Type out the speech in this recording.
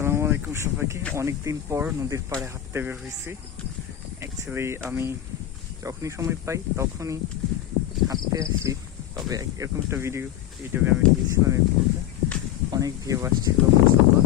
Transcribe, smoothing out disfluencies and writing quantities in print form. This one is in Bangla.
আসসালামু আলাইকুম সবাইকে। অনেকদিন পর নদীর পাড়ে হাঁটতে বের হয়েছি। অ্যাকচুয়ালি আমি যখনই সময় পাই তখনই হাঁটতে আসি, তবে এরকম একটা ভিডিও ইউটিউবে আমি দিয়েছিলাম। অনেক ভিউ আসছিল মাশাআল্লাহ।